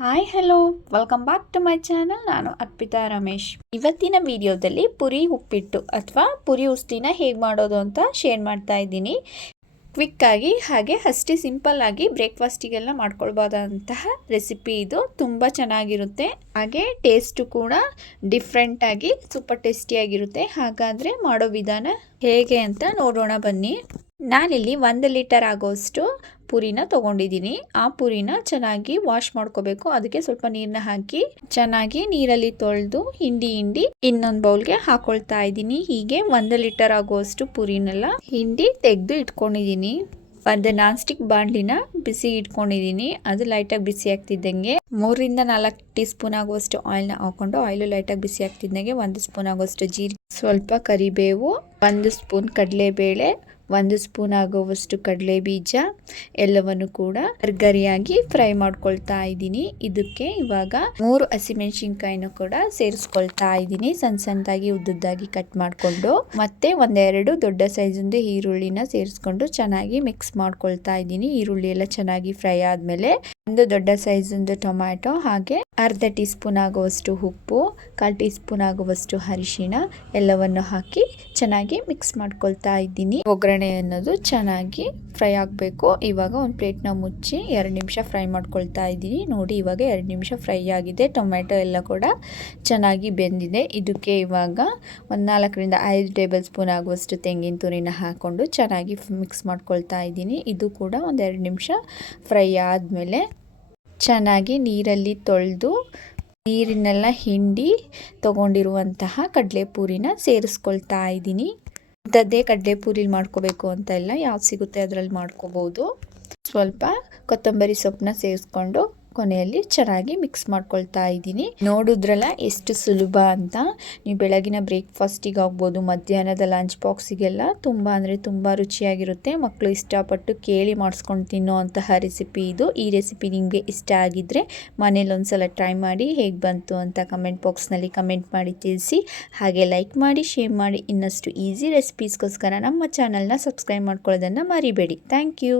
Hi hello welcome back to my channel. ನಾನು ಅರ್ಪಿತಾ ರಮೇಶ್. ಇವತ್ತಿನ ವಿಡಿಯೋದಲ್ಲಿ ಪುರಿ ಉಪ್ಪಿಟ್ಟು ಅಥವಾ ಪುರಿ ಉಸ್ಲಿನ ಹೇಗೆ ಮಾಡೋದು ಅಂತ ಶೇರ್ ಮಾಡ್ತಾ ಇದ್ದೀನಿ. ಕ್ವಿಕ್ಕಾಗಿ ಹಾಗೆ ಅಷ್ಟೇ ಸಿಂಪಲ್ ಆಗಿ ಬ್ರೇಕ್ಫಾಸ್ಟಿಗೆಲ್ಲ ಮಾಡ್ಕೊಳ್ಬೋದಂತಹ ರೆಸಿಪಿ ಇದು. ತುಂಬ ಚೆನ್ನಾಗಿರುತ್ತೆ, ಹಾಗೆ ಟೇಸ್ಟು ಕೂಡ ಡಿಫ್ರೆಂಟಾಗಿ ಸೂಪರ್ ಟೇಸ್ಟಿಯಾಗಿರುತ್ತೆ. ಹಾಗಾದರೆ ಮಾಡೋ ವಿಧಾನ ಹೇಗೆ ಅಂತ ನೋಡೋಣ ಬನ್ನಿ. ನಾನಿಲ್ಲಿ 1 ಲೀಟರ್ ಆಗೋಷ್ಟು ಪುರಿನ ತೊಗೊಂಡಿದ್ದೀನಿ. ಆ ಪುರಿನ ಚೆನ್ನಾಗಿ ವಾಶ್ ಮಾಡ್ಕೋಬೇಕು. ಅದಕ್ಕೆ ಸ್ವಲ್ಪ ನೀರನ್ನ ಹಾಕಿ ಚೆನ್ನಾಗಿ ನೀರಲ್ಲಿ ತೊಳೆದು ಹಿಂಡಿ ಇನ್ನೊಂದು ಬೌಲ್ಗೆ ಹಾಕೊಳ್ತಾ ಇದ್ದೀನಿ. ಹೀಗೆ 1 ಲೀಟರ್ ಆಗುವಷ್ಟು ಪುರಿನೆಲ್ಲ ಹಿಂಡಿ ತೆಗೆದು ಇಟ್ಕೊಂಡಿದ್ದೀನಿ. ಒಂದು ನಾನ್ ಸ್ಟಿಕ್ ಬಾಣಲಿನ ಬಿಸಿ ಇಟ್ಕೊಂಡಿದ್ದೀನಿ. ಅದು ಲೈಟಾಗಿ ಬಿಸಿ ಆಗ್ತಿದ್ದಂಗೆ 3 ರಿಂದ 4 ಟೀ ಸ್ಪೂನ್ ಆಗುವಷ್ಟು ಆಯಿಲ್ನ ಹಾಕೊಂಡು ಆಯಿಲು ಲೈಟಾಗಿ ಬಿಸಿ ಆಗ್ತಿದ್ದಂಗೆ 1 ಸ್ಪೂನ್ ಆಗುವಷ್ಟು ಜೀರಿಗೆ, ಸ್ವಲ್ಪ ಕರಿಬೇವು, 1 ಸ್ಪೂನ್ ಕಡಲೆಬೇಳೆ, 1 ಸ್ಪೂನ್ ಆಗುವಷ್ಟು ಕಡಲೆ ಬೀಜ ಎಲ್ಲವನ್ನು ಕೂಡ ಗರಿಯಾಗಿ ಫ್ರೈ ಮಾಡ್ಕೊಳ್ತಾ ಇದ್ದೀನಿ. ಇದಕ್ಕೆ ಇವಾಗ 3 ಹಸಿಮೆಣಸಿನ್ಕಾಯಿನೂ ಕೂಡ ಸೇರಿಸ್ಕೊಳ್ತಾ ಇದ್ದೀನಿ. ಸಣ್ಣದಾಗಿ ಉದ್ದುದ್ದಾಗಿ ಕಟ್ ಮಾಡಿಕೊಂಡು, ಮತ್ತೆ 1-2 ದೊಡ್ಡ ಸೈಜಿಂದ ಈರುಳ್ಳಿನ ಸೇರಿಸ್ಕೊಂಡು ಚೆನ್ನಾಗಿ ಮಿಕ್ಸ್ ಮಾಡ್ಕೊಳ್ತಾ ಇದ್ದೀನಿ. ಈರುಳ್ಳಿ ಎಲ್ಲ ಚೆನ್ನಾಗಿ ಫ್ರೈ ಆದಮೇಲೆ 1 ದೊಡ್ಡ ಸೈಜಿಂದ ಟೊಮ್ಯಾಟೊ, ಹಾಗೆ ಅರ್ಧ ಟೀ ಸ್ಪೂನ್ ಆಗುವಷ್ಟು ಉಪ್ಪು, 1/4 ಟೀ ಸ್ಪೂನ್ ಆಗುವಷ್ಟು ಅರಿಶಿಣ ಎಲ್ಲವನ್ನು ಹಾಕಿ ಚೆನ್ನಾಗಿ ಮಿಕ್ಸ್ ಮಾಡ್ಕೊಳ್ತಾ ಇದ್ದೀನಿ. ಒಗ್ಗರಣೆ ಅನ್ನೋದು ಚೆನ್ನಾಗಿ ಫ್ರೈ ಆಗಬೇಕು. ಇವಾಗ ಒಂದು ಪ್ಲೇಟ್ನ ಮುಚ್ಚಿ 2 ನಿಮಿಷ ಫ್ರೈ ಮಾಡ್ಕೊಳ್ತಾ ಇದ್ದೀನಿ. ನೋಡಿ, ಇವಾಗ 2 ನಿಮಿಷ ಫ್ರೈ ಆಗಿದೆ. ಟೊಮ್ಯಾಟೊ ಎಲ್ಲ ಕೂಡ ಚೆನ್ನಾಗಿ ಬೆಂದಿದೆ. ಇದಕ್ಕೆ ಇವಾಗ 4 ರಿಂದ 5 ಟೇಬಲ್ ಸ್ಪೂನ್ ಆಗುವಷ್ಟು ತೆಂಗಿನ ತುರಿನ ಹಾಕೊಂಡು ಚೆನ್ನಾಗಿ ಮಿಕ್ಸ್ ಮಾಡ್ಕೊಳ್ತಾ ಇದ್ದೀನಿ. ಇದು ಕೂಡ 1-2 ನಿಮಿಷ ಫ್ರೈ ಆದಮೇಲೆ ಚೆನ್ನಾಗಿ ನೀರಲ್ಲಿ ತೊಳೆದು ನೀರಿನೆಲ್ಲ ಹಿಂಡಿ ತೊಗೊಂಡಿರುವಂತಹ ಕಡಲೆಪುರಿನ ಸೇರಿಸ್ಕೊಳ್ತಾ ಇದ್ದೀನಿ. ಇಂಥದ್ದೇ ಕಡಲೆಪುರಿ ಮಾಡ್ಕೋಬೇಕು ಅಂತ ಇಲ್ಲ, ಯಾವ್ದು ಸಿಗುತ್ತೆ ಅದರಲ್ಲಿ ಮಾಡ್ಕೋಬೋದು. ಸ್ವಲ್ಪ ಕೊತ್ತಂಬರಿ ಸೊಪ್ಪನ್ನ ಸೇರಿಸ್ಕೊಂಡು ಕೊನೆಯಲ್ಲಿ ಚೆನ್ನಾಗಿ ಮಿಕ್ಸ್ ಮಾಡ್ಕೊಳ್ತಾ ಇದ್ದೀನಿ. ನೋಡಿದ್ರಲ್ಲ ಎಷ್ಟು ಸುಲಭ ಅಂತ. ನೀವು ಬೆಳಗಿನ ಬ್ರೇಕ್ಫಾಸ್ಟಿಗೆ ಆಗ್ಬೋದು, ಮಧ್ಯಾಹ್ನದ ಲಂಚ್ ಬಾಕ್ಸಿಗೆಲ್ಲ ತುಂಬ ಅಂದರೆ ತುಂಬ ರುಚಿಯಾಗಿರುತ್ತೆ. ಮಕ್ಕಳು ಇಷ್ಟಪಟ್ಟು ಕೇಳಿ ಮಾಡಿಸ್ಕೊಂಡು ತಿನ್ನೋ ಅಂತಹ ರೆಸಿಪಿ ಇದು. ಈ ರೆಸಿಪಿ ನಿಮಗೆ ಇಷ್ಟ ಆಗಿದ್ದರೆ ಮನೇಲಿ ಒಂದ್ಸಲ ಟ್ರೈ ಮಾಡಿ. ಹೇಗೆ ಬಂತು ಅಂತ ಕಮೆಂಟ್ ಬಾಕ್ಸ್ನಲ್ಲಿ ಕಮೆಂಟ್ ಮಾಡಿ ತಿಳಿಸಿ. ಹಾಗೆ ಲೈಕ್ ಮಾಡಿ, ಶೇರ್ ಮಾಡಿ. ಇನ್ನಷ್ಟು ಈಸಿ ರೆಸಿಪೀಸ್ಗೋಸ್ಕರ ನಮ್ಮ ಚಾನಲ್ನ ಸಬ್ಸ್ಕ್ರೈಬ್ ಮಾಡ್ಕೊಳ್ಳೋದನ್ನು ಮರಿಬೇಡಿ. Thank you.